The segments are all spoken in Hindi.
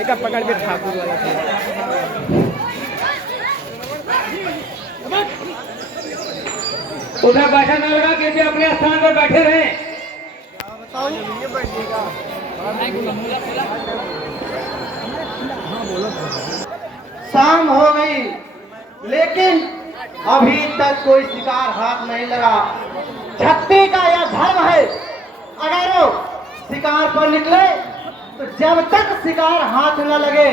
एक पकड़ के ठाकुर वाला था। उधर बैठा न लगा कि अपने स्थान पर बैठे रहे। शाम हो गई लेकिन अभी तक कोई शिकार हाथ नहीं लगा। छत्ती का यह धर्म है, अगर वो शिकार पर निकले तो जब तक शिकार हाथ न लगे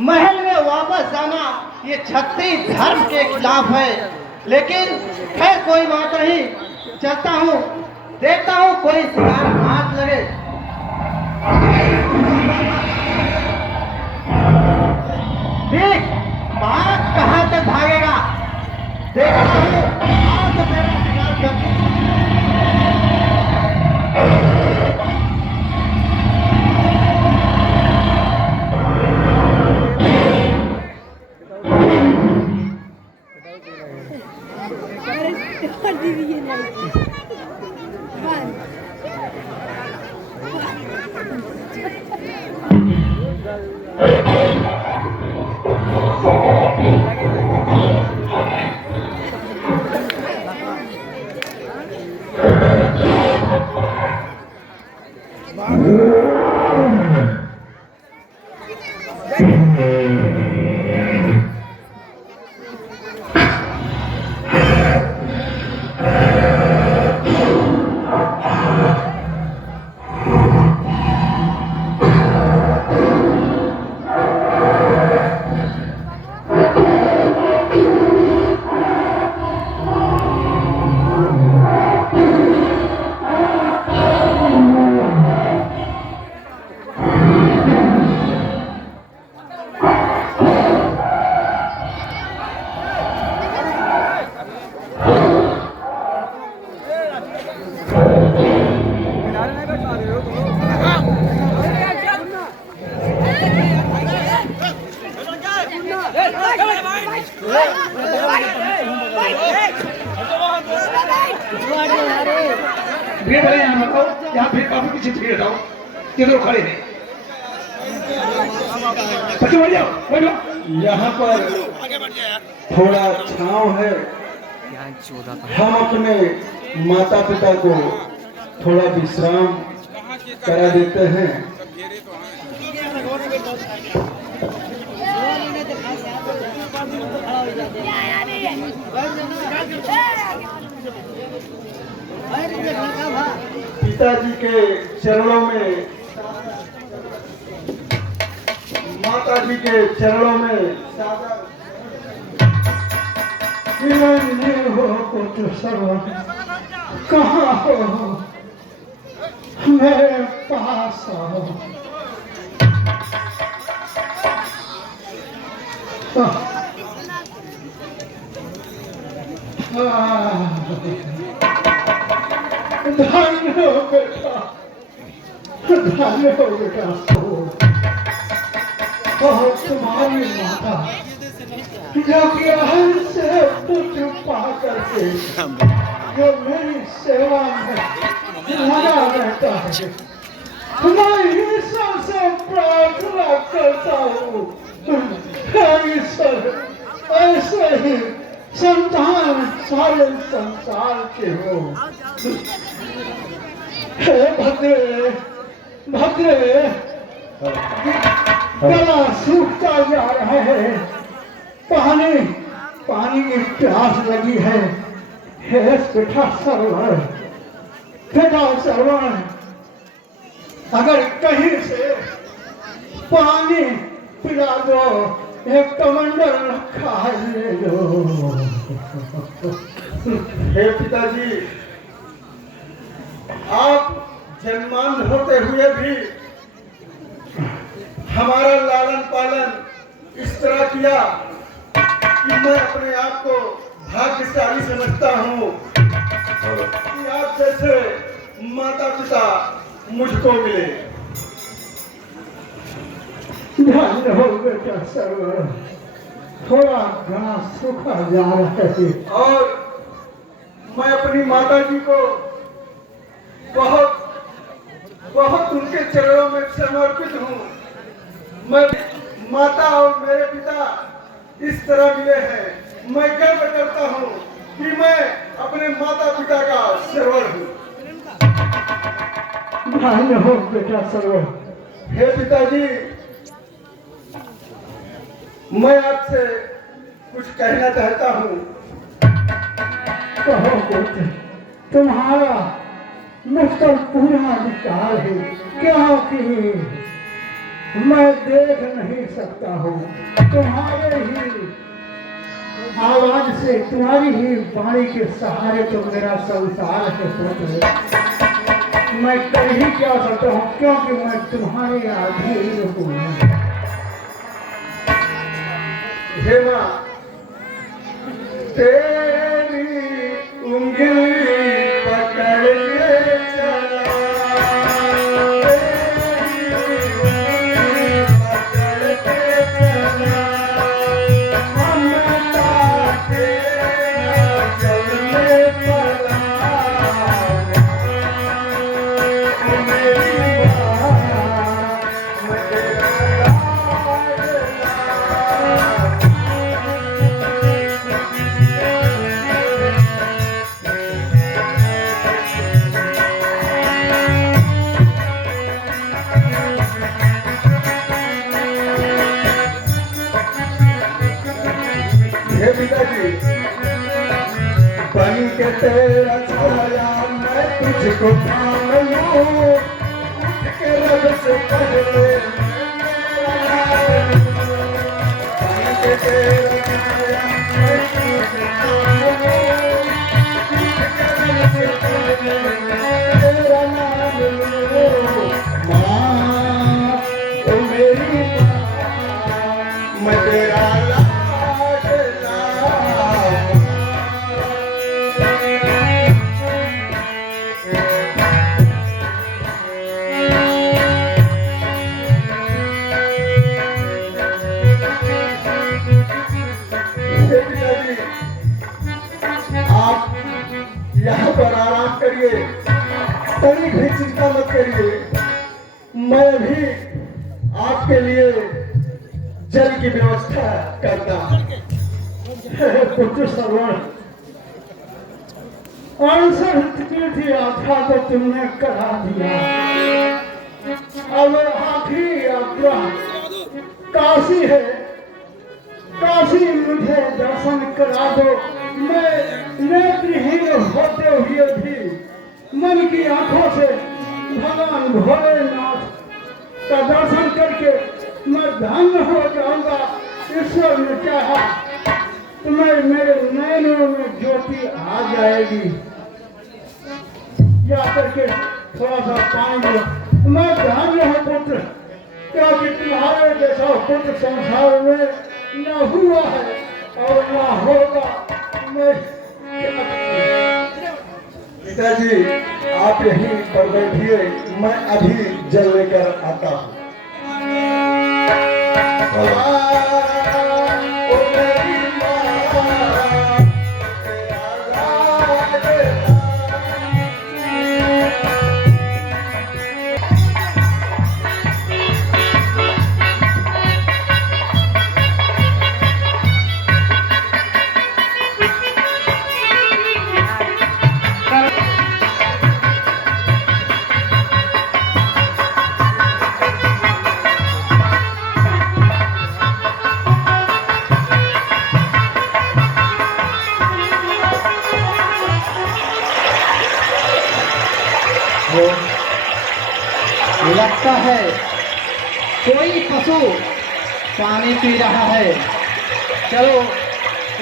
महल में वापस जाना ये छत्ती धर्म के खिलाफ है। लेकिन खैर कोई बात नहीं, चलता हूँ, देखता हूँ कोई शिकार हाथ लगे। देख बाघ कहाँ तक भागेगा, देखता हूँ आज मेरा शिकार करके। भीड़ है यहाँ बताओ, यहाँ भीड़ काफी कुछ भीड़ हटाओ, किधर खड़े हैं? बच्चों बढ़ जाओ, बढ़ जाओ। यहाँ पर थोड़ा छांव है, हम अपने माता पिता को थोड़ा विश्राम करा देते हैं। पिताजी के चरणों में, माताजी के चरणों में हो कुछ सर्व कहाँ हो, मेरे पास आओ। धन्य हो बेटा, धन्य हो बेटा। बहुत तुम्हारी माता जो कि से पुत्र पा करके जो मेरी सेवा में लगा रहता है, मैं ईश्वर से प्रार्थना करता हूँ, ईश्वर ऐसे ही संतान सारे संसार के हो। हे भद्रे, भद्रे, गला सूखता जा रहा है, पानी पानी की प्यास लगी है। हे बेटा सरवण, बेटा सरवण, अगर कहीं से पानी पिला दो, एक कमंडल रखा है ले लो। हे पिताजी, आप जन्मांध होते हुए भी हमारा लालन पालन इस तरह किया कि मैं अपने आप को भाग्यशाली समझता हूँ कि आप जैसे माता पिता मुझको मिले। ध्यान रहो बेटा सर्व, थोड़ा घास सूखा जा रहा है और मैं अपनी माता जी को बहुत बहुत उनके चरणों में समर्पित हूँ। मैं माता और मेरे पिता इस तरह मिले हैं। मैं गर्व करता हूँ कि मैं अपने माता पिता का सरवर हूँ। धन्य हो बेटा सरवर। हे पिताजी, मैं आपसे कुछ कहना चाहता हूँ। कहो पुत्र, तुम्हारा मुझ पर पूरा अधिकार है, क्योंकि मैं देख नहीं सकता हूँ। तुम्हारे ही आवाज से, तुम्हारी ही वाणी के सहारे तो मेरा संसार है पुत्र। मैं कर ही क्या सकता हूँ, क्योंकि मैं तुम्हारे अधीन हूँ। हे माँ, तेरी उंगली पकड़ के चला, तेरी उंगली पकड़ के चला, ममता के आंचल में पला, मेरी माँ, मैं तेरा हे पिताजी, बन के तेरा छाया मैं तुझको पान लूं, उठ के रब से पहले मैं मेरा नाम लूं। बन के तेरा छाया मैं तुझको पान लूं, उठ के रब से पहले मैं तेरा नाम लूं। माँ, ओ मेरी माँ, मैं तेरा यहाँ पर आराम करिए, तनी भी चिंता मत करिए। मैं भी आपके लिए जल की व्यवस्था करता हूँ। पुत्र सरवर, अवसर की आशा तो तुमने करा दिया। अब आखिरी यात्रा काशी है, काशी मुझे दर्शन करा दो। मैं नेत्रहीन होते हुए भी मन की आंखों से भगवान भोलेनाथ का दर्शन करके मैं धन्य हो जाऊंगा। ईश्वर ने चाहा तो मैं मेरे नैनों में ज्योति आ जाएगी। या करके थोड़ा सा पाएंगे। मैं धन्य हूँ पुत्र, क्योंकि तुम्हारे जैसा पुत्र संसार में न हुआ है और न होगा। मैं पिताजी, आप यहीं पर बैठिए, मैं अभी जल लेकर आता हूँ। ओ मेरी माँ, तेरा लाड लगता है कोई पशु पानी पी रहा है। चलो,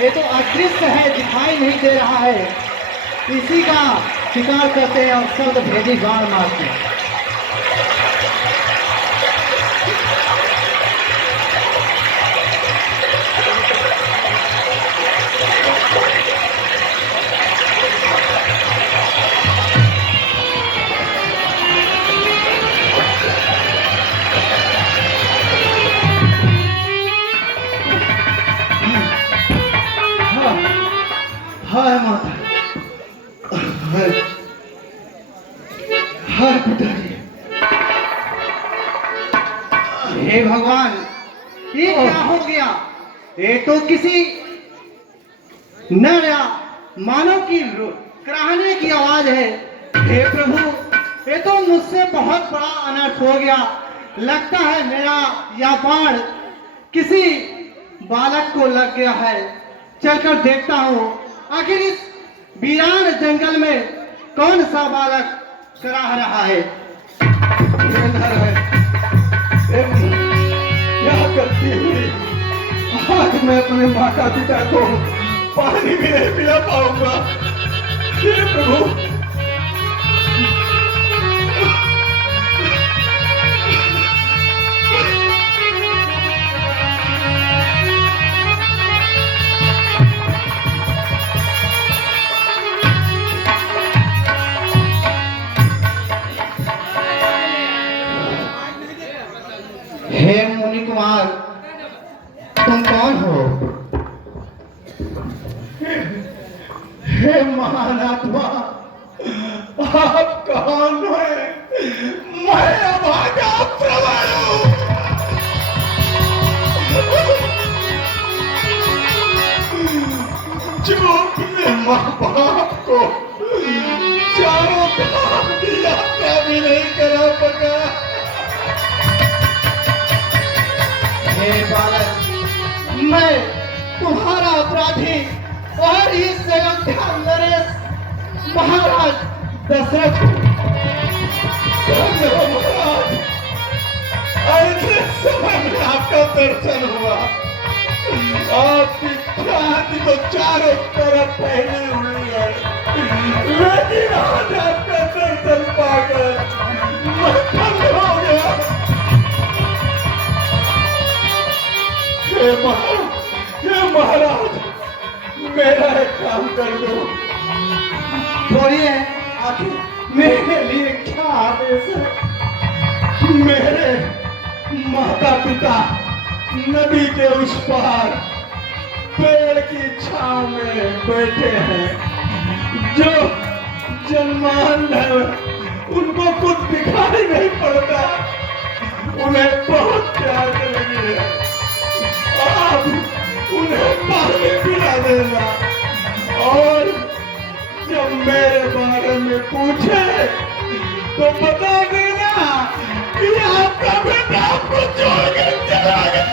ये तो अदृश्य है, दिखाई नहीं दे रहा है। इसी का शिकार करते हैं और शब्द भेदी बाण मारते हैं। हाय माता, हाय हाय पिताजी, तो किसी नर या मानव की कराहने की आवाज है। हे प्रभु, ये तो मुझसे बहुत बड़ा अनर्थ हो गया। लगता है मेरा यह बाण किसी बालक को लग गया है। चलकर देखता हूँ आखिर इस वीरान जंगल में कौन सा बालक कराह रहा है। ये नर है, क्या करती हुई आज मैं अपने माता पिता को पानी भी नहीं पिला पाऊंगा। हे प्रभु, हे मुनि कुमार, तुम कौन हो? हे महानात्मा, आप कौन हैं? मैं अभागा प्रवर हूं। जो अपने माँ बाप को चारों धाम की यात्रा भी नहीं करा सका। हे बालक, मैं तुम्हारा अपराधी और इस अयोध्या नरेश महाराज दशरथ महाराज, ऐसे समय में आपका दर्शन हुआ। आपकी ख्याति तो चारों तरफ फैली हुई है, लेकिन आज आपका दर्शन पाकर मैं धन्य हो गया। हे महाराज, मेरा एक काम कर दो। बोलिए, आखिर मेरे लिए क्या आदेश है? मेरे माता पिता नदी के उस पार पेड़ की छांव में बैठे हैं। जो जन्मांध है उनको कुछ दिखाई नहीं पड़ता, उन्हें बहुत प्यास लगी है। आप उन्हें पानी पिला देना, और जब मेरे बारे में पूछे तो बता देना कि आपका बेटा आपको छोड़कर चला गया।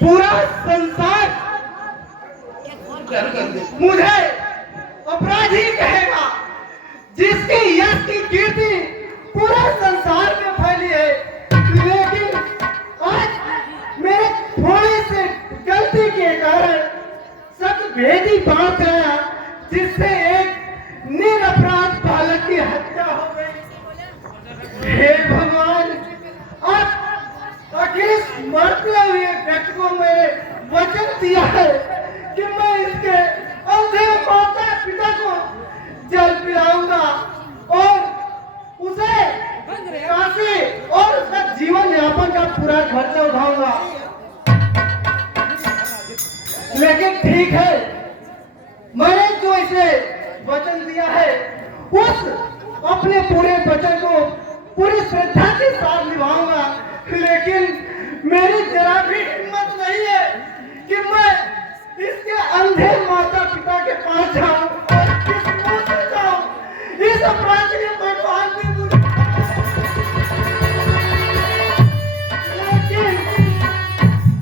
पूरा संसार मुझे अपराधी कहेगा, जिसकी यश की कीर्ति पूरा संसार में फैली है। लेकिन आज मेरे थोड़े से गलती के कारण सतभेदी बात आया, जिससे एक निरपराध बालक की हत्या हो गई। हे भगवान, आखिर इस मरते हुए व्यक्ति को मैंने वचन दिया है कि मैं इसके अंधे माता पिता को जल पिलाऊंगा और उसे काशी और उसका जीवन यापन का पूरा खर्चा उठाऊंगा। लेकिन ठीक है, मैंने जो इसे वचन दिया है उस अपने पूरे वचन को पूरी श्रद्धा के साथ निभाऊंगा। लेकिन मेरी जरा भी हिम्मत नहीं है कि मैं इसके अंधे माता पिता के पास जाऊं और किस मुंह से जाऊं। इस अपराध के भगवान ने मुझे, लेकिन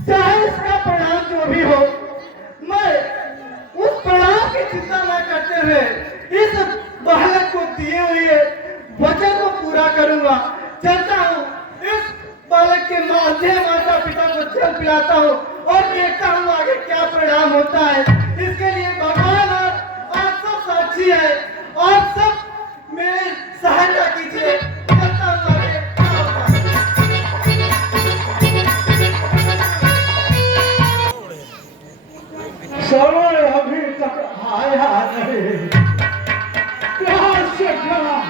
चाहे इसका परिणाम जो भी हो, मैं उस परिणाम की चिंता न करते हुए इस बालक को दिए हुए वचन को पूरा करूंगा। चलता हूँ, इस बालक के अंधे माता पिता को जल पिलाता हूँ और देखता हूँ आगे क्या परिणाम होता है। इसके लिए भगवान और आप सब साक्षी है, आप सब मेरे सहायता कीजिए। चलता हूँ आगे क्या होता है। समय अभी तक आया नहीं, कहाँ से कहाँ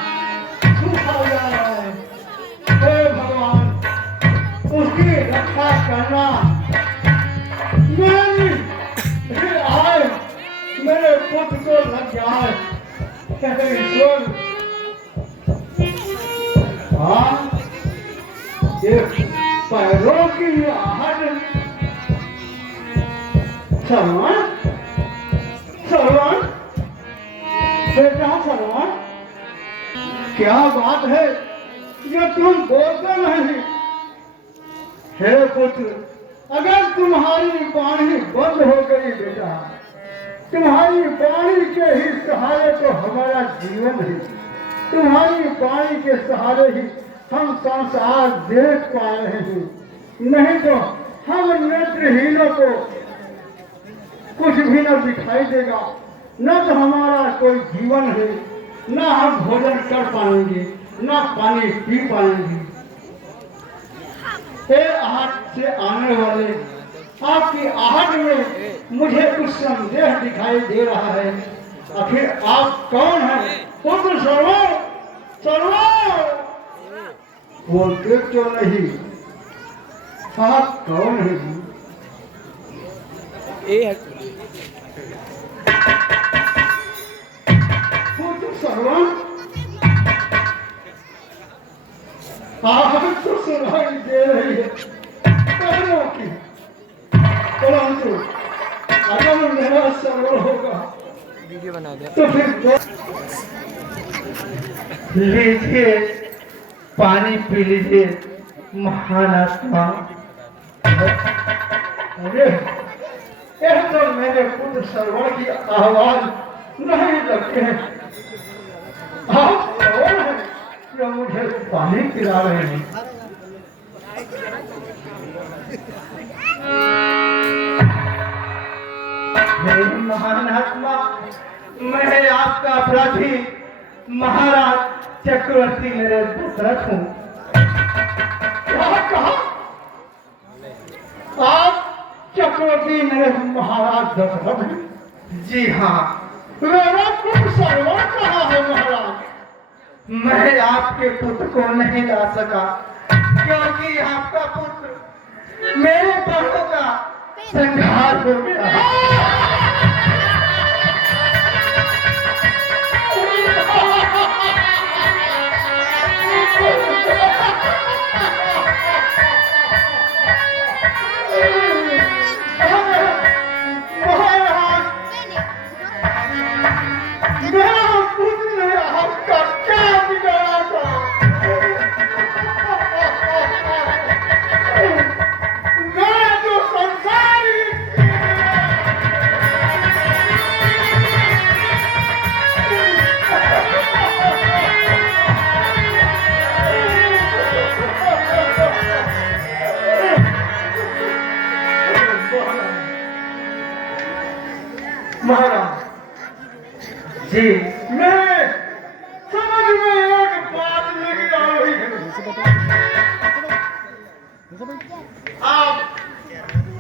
छुपा जा रहा है। हे भगवान, उसकी क्या है ईश्वर। हाँ, ये पैरों की आहट। श्रवण, श्रवण, बेटा श्रवण, क्या बात है जो तुम बोलते नहीं? हे पुत्र, अगर तुम्हारी वाणी बंद हो गई बेटा, तुम्हारी वाणी के ही सहारे तो हमारा जीवन है। तुम्हारी वाणी के सहारे ही हम संसार देख पा रहे हैं, नहीं तो हम नेत्रहीनों को कुछ भी न दिखाई देगा, न तो हमारा कोई जीवन है, न हम भोजन कर पाएंगे, न पानी पी पाएंगे। ये आहट से आने वाले आपकी आहट में मुझे कुछ संदेह दिखाई दे रहा है। आखिर आप कौन हैं? पुत्र सर्वो, सर्वो बोलते क्यों नहीं? आप कौन हैं? पुत्र सर्वो, आप तो सुनाई दे रही है पैरों की, परंतु अगर मेरा सर्व होगा वीडियो बना दिया तो फिर लीजिए, पानी पी लीजिए महान आत्मा। अरे यह तो मेरे पुत्र श्रवण की आवाज नहीं लगती है। आप कौन हैं जो मुझे पानी पिला रहे हैं? हे महान आत्मा, मैं आपका अपराधी महाराज चक्रवर्ती मेरे दशरथ हूँ। क्या कहा? आप चक्रवर्ती मेरे महाराज दशरथ हैं? जी हाँ, मेरा पुत्र सर्वण कहाँ है महाराज? मैं आपके पुत्र को नहीं ला सका क्योंकि आपका पुत्र मेरे प्राणों का संहार हो गया। महाराज जी, मैं समझ में एक बात नहीं आ रही है। आप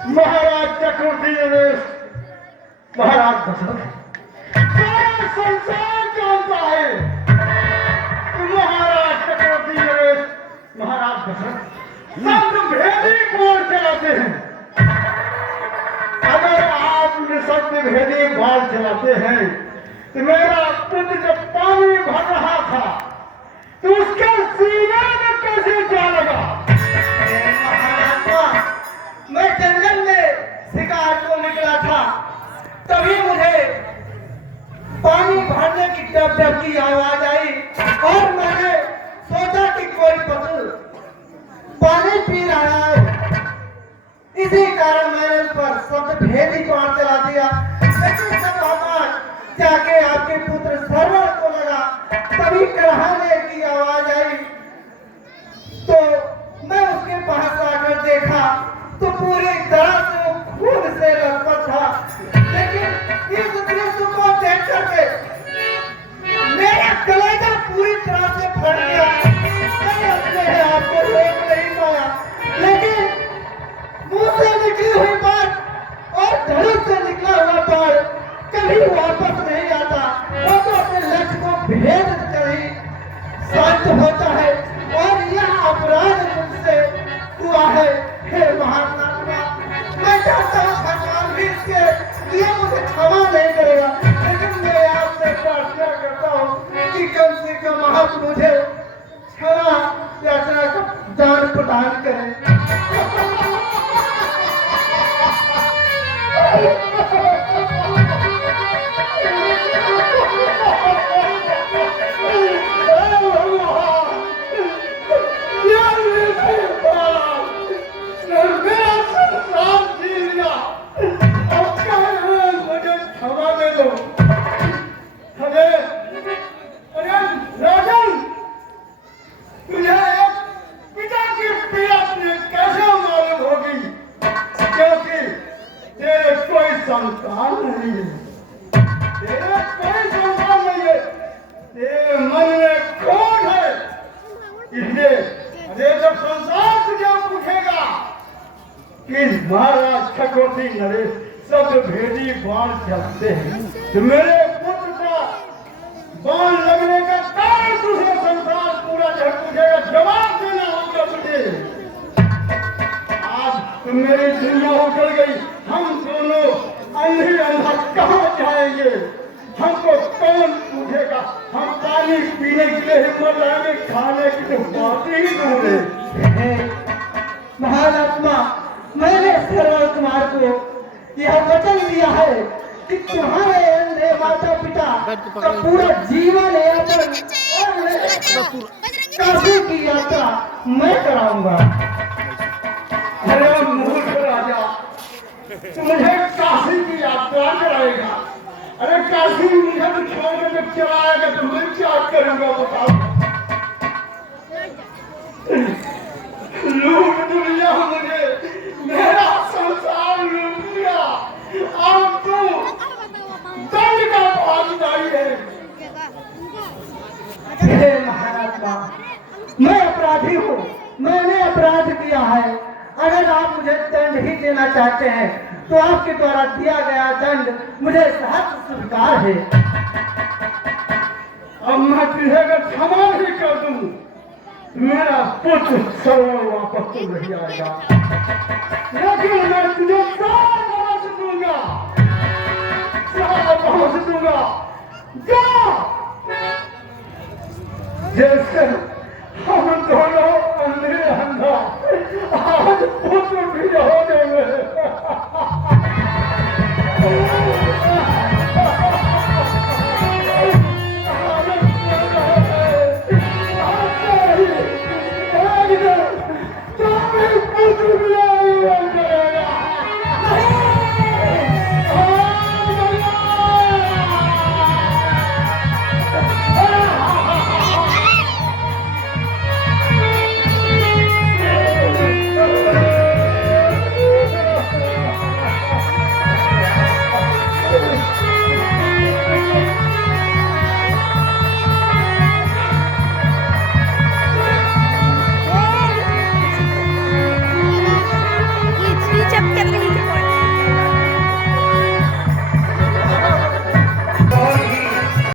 महाराज चक्रवर्ती नरेश, महाराज दशरथ, सारा संसार जानता है महाराज चक्रवर्ती नरेश, महाराज दशरथ सब भेदी बाढ़ चलाते हैं। अगर आप सत्य भेदी बाढ़ चलाते हैं तो मेरा पुत्र जब पानी भर रहा था तो उसके सीने में कैसे जा लगा? मैं जंगल में शिकार को निकला था, तभी मुझे पानी भरने की टप टप की आवाज आई और मैंने सोचा कि कोई पशु पानी पी रहा है। इसी कारण मैंने उस पर शब्द भेदी बाण चला दिया। लेकिन जब आवाज जाके आपके पुत्र श्रवण को लगा, तभी कराहने की आवाज आई, तो मैं उसके पास आकर देखा तो पूरी तरह से वो खून से लथपथ था। लेकिन इस दृश्य को देख करके मेरा कलेजा पूरी तरह से फट गया। मैं अपने आप को रोक नहीं पाया, लेकिन मुंह से निकली हुई बात और धनुष से निकला हुआ बाण कभी वापस नहीं आता। वो तो अपने लक्ष्य को भेद कर ही शांत होता है और यह अपराध मुझसे हुआ है। हे महात्मा, आप मुझे क्षमा याचना का दान प्रदान करें। संतान नहीं है, तेरे कोई संतान नहीं है, तेरे मन में खोट है, इसलिए अरे जब संसार तुझे पूछेगा कि महाराज चक्रवर्ती नरेश सब भेदी बाण चलते हैं, तो मेरे पुत्र का बाण लगने का कारण तुझे संसार पूरा जग पूछेगा, जवाब देना होगा तुझे। आज तो मेरी दुनिया उजड़ गई, हम दोनों अंधी अंधा कहाँ जाएंगे, हमको कौन पूछेगा, हम पानी पीने के लिए हिम्मत लाएंगे, खाने की तो बात ही दूर है। महात्मा, मैंने श्रवण कुमार को यह वचन दिया है कि तुम्हारे अंधे माता पिता का पूरा जीवन यापन काशी की यात्रा मैं कराऊंगा। अरे मूर्ख राजा, तू मुझे काशी की यात्रा कराएगा? अरे काशी मुझे तो छोड़ के जब चलाएगा तो मैं क्या करूंगा बताओ? लूट दुनिया मुझे, मेरा संसार लूट लिया, अब तू दंड का भागीदारी है। हे महात्मा, मैं अपराधी हूँ, मैंने अपराध किया है। अगर आप मुझे दंड ही देना चाहते हैं तो आपके द्वारा दिया गया दंड मुझे सहज स्वीकार है। अब मैं तुझे अगर क्षमा भी कर दूं, मेरा पुत्र सरल वापस तो नहीं आएगा, लेकिन मैं तुझे